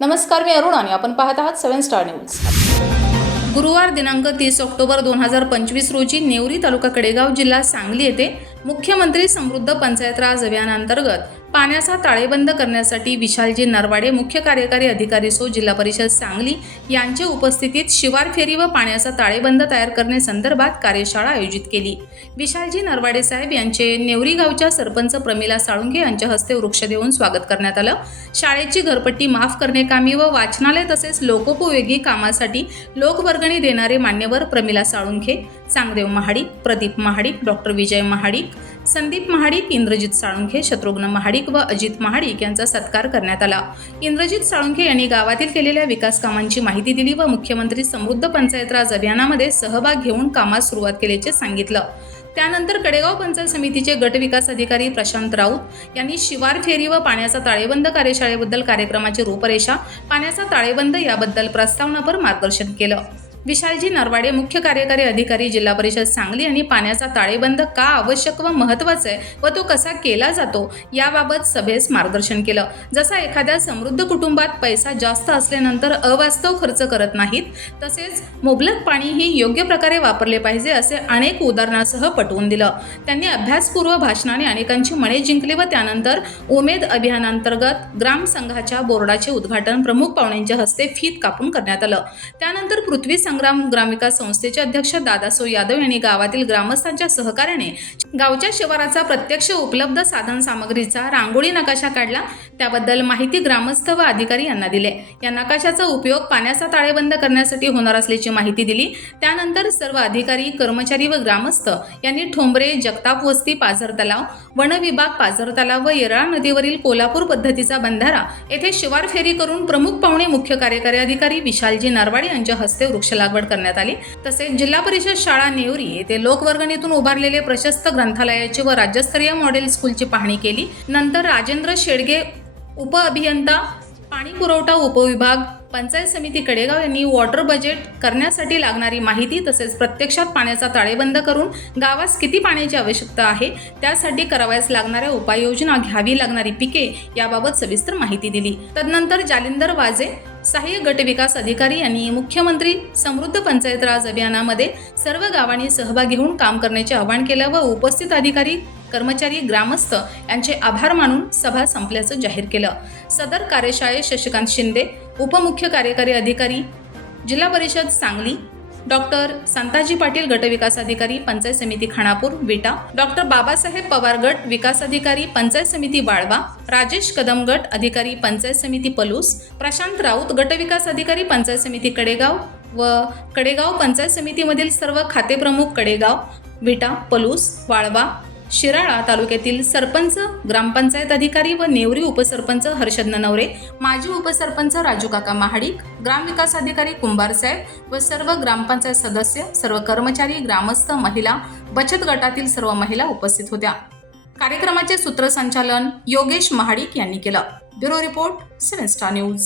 नमस्कार मी अरुण आणि आपण पाहत आहात सेव्हन स्टार न्यूज. गुरुवार दिनांक तीस ऑक्टोबर दोन हजार पंचवीस रोजी नेवरी तालुका कडेगाव जिल्हा सांगली येथे मुख्यमंत्री समृद्ध पंचायत राज अभियानांतर्गत पाण्याचा ताळेबंद करण्यासाठी विशालजी नरवाडे मुख्य कार्यकारी अधिकारी सो जिल्हा परिषद सांगली यांच्या उपस्थितीत शिवार फेरी व पाण्याचा ताळेबंद तयार करण्यासंदर्भात संदर्भात कार्यशाळा आयोजित केली. विशालजी नरवाडे साहेब यांचे नेवरी गावच्या सरपंच प्रमिला साळुंगे यांच्या हस्ते वृक्ष देऊन स्वागत करण्यात आलं. शाळेची घरपट्टी माफ करणे कामी व वाचनालय तसेच लोकोपयोगी कामासाठी लोकवर्गणी देणारे मान्यवर प्रमिला साळुंखे चांगदेव महाडिक प्रदीप महाडिक डॉक्टर विजय महाडिक संदीप महाडिक इंद्रजित साळुंखे शत्रुघ्न महाडिक व अजित महाडिक यांचा सत्कार करण्यात आला. इंद्रजित साळुंखे यांनी गावातील केलेल्या विकास कामांची माहिती दिली व मुख्यमंत्री समृद्ध पंचायत राज अभियानामध्ये सहभाग घेऊन कामास सुरुवात केल्याचे सांगितलं. त्यानंतर कडेगाव पंचायत समितीचे गट विकास अधिकारी प्रशांत राऊत यांनी शिवार फेरी व पाण्याचा ताळेबंद कार्यशाळेबद्दल कार्यक्रमाची रूपरेषा पाण्याचा ताळेबंद याबद्दल प्रस्तावनापर मार्गदर्शन केलं. विशालजी नरवाडे मुख्य कार्यकारी अधिकारी जिल्हा परिषद सांगली यांनी पाण्याचा ताळेबंद का आवश्यक व महत्त्वाचा आहे व तो कसा केला जातो याबाबत सभेस मार्गदर्शन केलं. जसा एखाद्या समृद्ध कुटुंबात पैसा जास्त असल्यानंतर अवास्तव खर्च करत नाहीत तसेच मुबलक पाणीही योग्य प्रकारे वापरले पाहिजे असे अनेक उदाहरणासह पटवून दिलं. त्यांनी अभ्यासपूर्व भाषणाने अनेकांची मने जिंकली व त्यानंतर उमेद अभियानांतर्गत ग्राम संघाच्या बोर्डाचे उद्घाटन प्रमुख पाहुण्यांच्या हस्ते फीत कापून करण्यात आलं. त्यानंतर पृथ्वी संग्राम ग्रामविकास संस्थेचे अध्यक्ष दादासो यादव यांनी गावातील ग्रामस्थांच्या सहकार्याने गावच्या शिवाराचा प्रत्यक्ष उपलब्ध साधन सामग्रीचा रांगोळी नकाशा काढला. त्याबद्दल माहिती ग्रामस्थ व अधिकारी यांना दिले. या नकाशाचा उपयोग पाण्याचा ताळेबंद करण्यासाठी होणार असल्याची माहिती दिली. त्यानंतर सर्व अधिकारी कर्मचारी व ग्रामस्थ यांनी ठोंबरे जगताप वस्ती पाझर तलाव वन विभाग पाझर तलाव व येरळा नदीवरील कोल्हापूर पद्धतीचा बंधारा येथे शिवार फेरी करून प्रमुख पाहुणे मुख्य कार्यकारी अधिकारी विशालजी नरवाडे यांच्या हस्ते वृक्ष लागवड करण्यात आली. तसेच जिल्हा परिषद शाळा नेवरी येथे लोकवर्गणीतून उभारलेले प्रशस्त ग्रंथालयाची व राज्यस्तरीय मॉडेल स्कूलची पाहणी केली. नंतर राजेंद्र शेडगे उप अभियंता पाणी पुरवठा उपविभाग पंचायत समिती कडेगाव यांनी वॉटर बजेट करण्यासाठी लागणारी माहिती तसेच प्रत्यक्षात पाण्याचा ताळेबंद करून गावास किती पाण्याची आवश्यकता आहे त्यासाठी करावयास लागणाऱ्या उपाययोजना घ्यावी लागणारी पिके याबाबत सविस्तर माहिती दिली. तदनंतर जालिंदर वाजे सहाय्यक गट विकास अधिकारी यांनी मुख्यमंत्री समृद्ध पंचायत राज अभियानामध्ये सर्व गावांनी सहभागी होऊन काम करण्याचे आवाहन केलं व उपस्थित अधिकारी कर्मचारी ग्रामस्थ यांचे आभार मानून सभा संपल्याचं जाहीर केलं. सदर कार्यशाळेत शशिकांत शिंदे उपमुख्य कार्यकारी अधिकारी जिल्हा परिषद सांगली डॉक्टर संताजी पाटील गट विकास अधिकारी पंचायत समिती खानापूर विटा. डॉक्टर बाबासाहेब पवार गट विकास अधिकारी पंचायत समिती वाळवा. राजेश कदम गट अधिकारी पंचायत समिती पलूस. प्रशांत राऊत गट विकास अधिकारी पंचायत समिती कडेगाव व कडेगाव पंचायत समितीमधील सर्व खातेप्रमुख कडेगाव विटा पलूस वाळवा. शिराळा तालुक्यातील सरपंच ग्रामपंचायत अधिकारी व नेवरी उपसरपंच हर्षद ननवरे माजी उपसरपंच राजू काका महाडिक ग्रामविकास अधिकारी कुंभारसाहेब व सर्व ग्रामपंचायत सदस्य सर्व कर्मचारी ग्रामस्थ महिला बचत गटातील सर्व महिला उपस्थित होत्या. कार्यक्रमाचे सूत्रसंचालन योगेश महाडिक यांनी केलं. Bureau report seven star news.